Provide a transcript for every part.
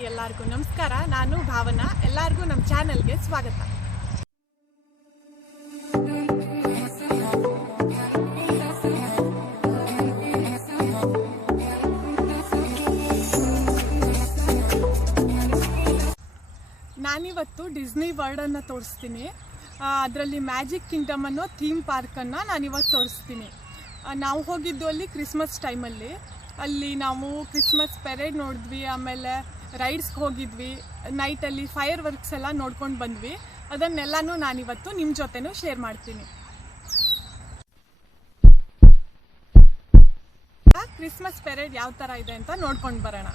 ಎಲ್ಲರಿಗೂ ನಮಸ್ಕಾರ. ನಾನು ಭಾವನಾ. ಎಲ್ಲರಿಗೂ ನಮ್ಮ ಚಾನೆಲ್ಗೆ ಸ್ವಾಗತ. ನಾನಿವತ್ತು ಡಿಸ್ನಿ ವರ್ಲ್ಡನ್ನು ತೋರಿಸ್ತೀನಿ. ಅದರಲ್ಲಿ ಮ್ಯಾಜಿಕ್ ಕಿಂಗ್ಡಮ್ ಅನ್ನೋ ಥೀಮ್ ಪಾರ್ಕನ್ನು ನಾನಿವತ್ತು ತೋರಿಸ್ತೀನಿ. ನಾವು ಹೋಗಿದ್ದು ಅಲ್ಲಿ ಕ್ರಿಸ್ಮಸ್ ಟೈಮಲ್ಲಿ. ಅಲ್ಲಿ ನಾವು ಕ್ರಿಸ್ಮಸ್ ಪೆರೇಡ್ ನೋಡಿದ್ವಿ, ಆಮೇಲೆ ರೈಡ್ಸ್ಗೆ ಹೋಗಿದ್ವಿ ನೈಟಲ್ಲಿ ಫೈರ್ ವರ್ಕ್ಸ್ ಎಲ್ಲ ನೋಡ್ಕೊಂಡು ಬಂದ್ವಿ. ಅದನ್ನೆಲ್ಲನೂ ನಾನಿವತ್ತು ನಿಮ್ಮ ಜೊತೆನೂ ಶೇರ್ ಮಾಡ್ತೀನಿ. ಕ್ರಿಸ್ಮಸ್ ಪೆರೇಡ್ ಯಾವ ಥರ ಇದೆ ಅಂತ ನೋಡ್ಕೊಂಡು ಬರೋಣ.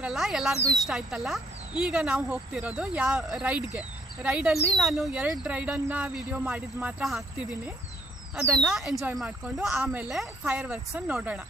ಪೆರೇಡ್ ನೋಡಿದ್ರಲ್ಲ ಎಲ್ಲರಿಗೂ ಇಷ್ಟ ಆಯ್ತಲ್ಲ? ಈಗ ನಾವು ಹೋಗ್ತಿರೋದು ಯಾವ ರೈಡ್ಗೆ. ರೈಡಲ್ಲಿ ನಾನು ಎರಡು ರೈಡನ್ನು ವಿಡಿಯೋ ಮಾಡಿದ ಮಾತ್ರ ಹಾಕ್ತಿದ್ದೀನಿ ಅದನ್ನು ಎಂಜಾಯ್ ಮಾಡಿಕೊಂಡು ಆಮೇಲೆ ಫೈರ್ ವರ್ಕ್ಸನ್ನು ನೋಡೋಣ.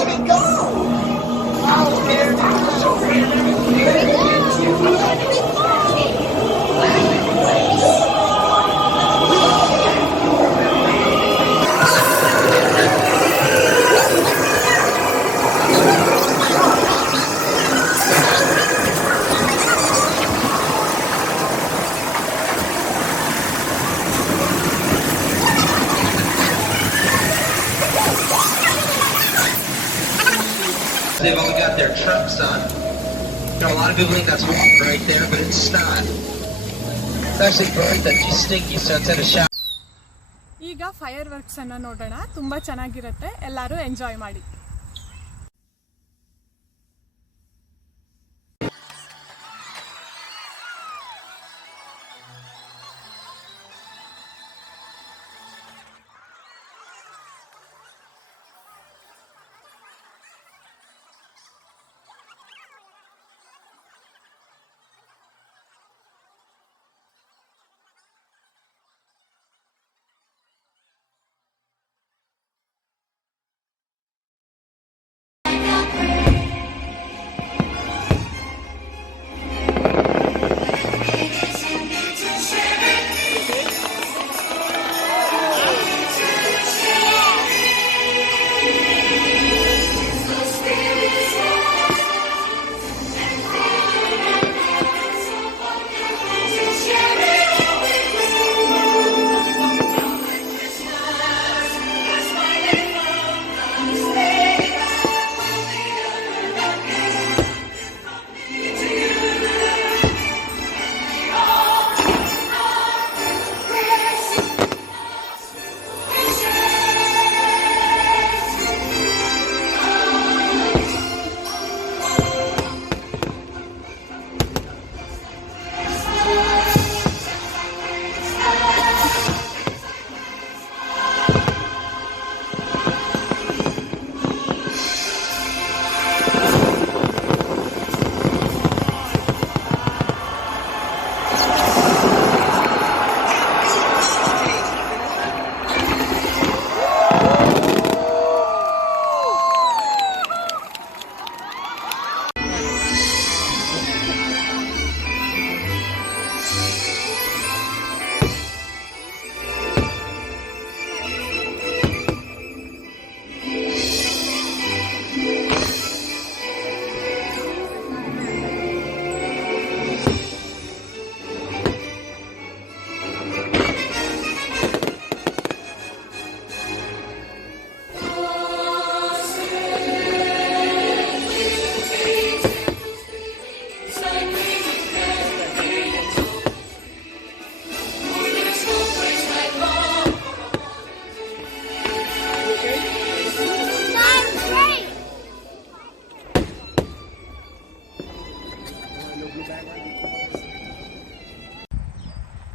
Let it go. They've only got their trucks on. You know, a lot of people think that's water right there, but it's not. It's actually burnt that too stinky, so it's at a shower. ಈಗ fire ವರ್ಕ್ಸನ್ನು ನೋಡೋಣ ತುಂಬ ಚೆನ್ನಾಗಿರುತ್ತೆ ಎಲ್ಲರೂ enjoy ಮಾಡಿ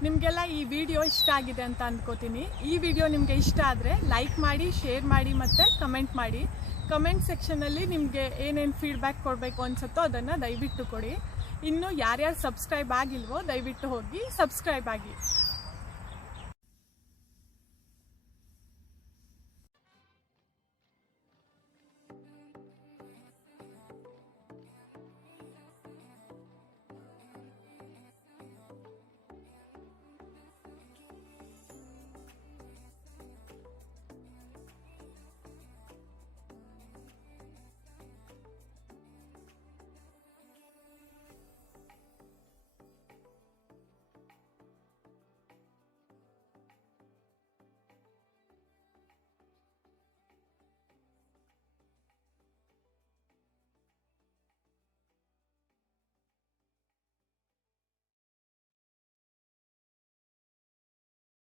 ನಿಮಗೆಲ್ಲ ಈ video ಇಷ್ಟ ಆಗಿದೆ ಅಂತ ಅಂದ್ಕೋತೀನಿ ಈ ವಿಡಿಯೋ ನಿಮಗೆ ಇಷ್ಟ ಆದರೆ ಲೈಕ್ ಮಾಡಿ ಶೇರ್ ಮಾಡಿ ಮತ್ತು ಕಮೆಂಟ್ ಮಾಡಿ. ಕಮೆಂಟ್ ಸೆಕ್ಷನಲ್ಲಿ ನಿಮಗೆ ಏನೇನು ಫೀಡ್ಬ್ಯಾಕ್ ಕೊಡಬೇಕು ಅನ್ಸುತ್ತೋ ಅದನ್ನು ದಯವಿಟ್ಟು ಕೊಡಿ. ಇನ್ನು ಯಾರ್ಯಾರು ಸಬ್ಸ್ಕ್ರೈಬ್ ಆಗಿಲ್ವೋ ದಯವಿಟ್ಟು ಹೋಗಿ ಸಬ್ಸ್ಕ್ರೈಬ್ ಆಗಿ.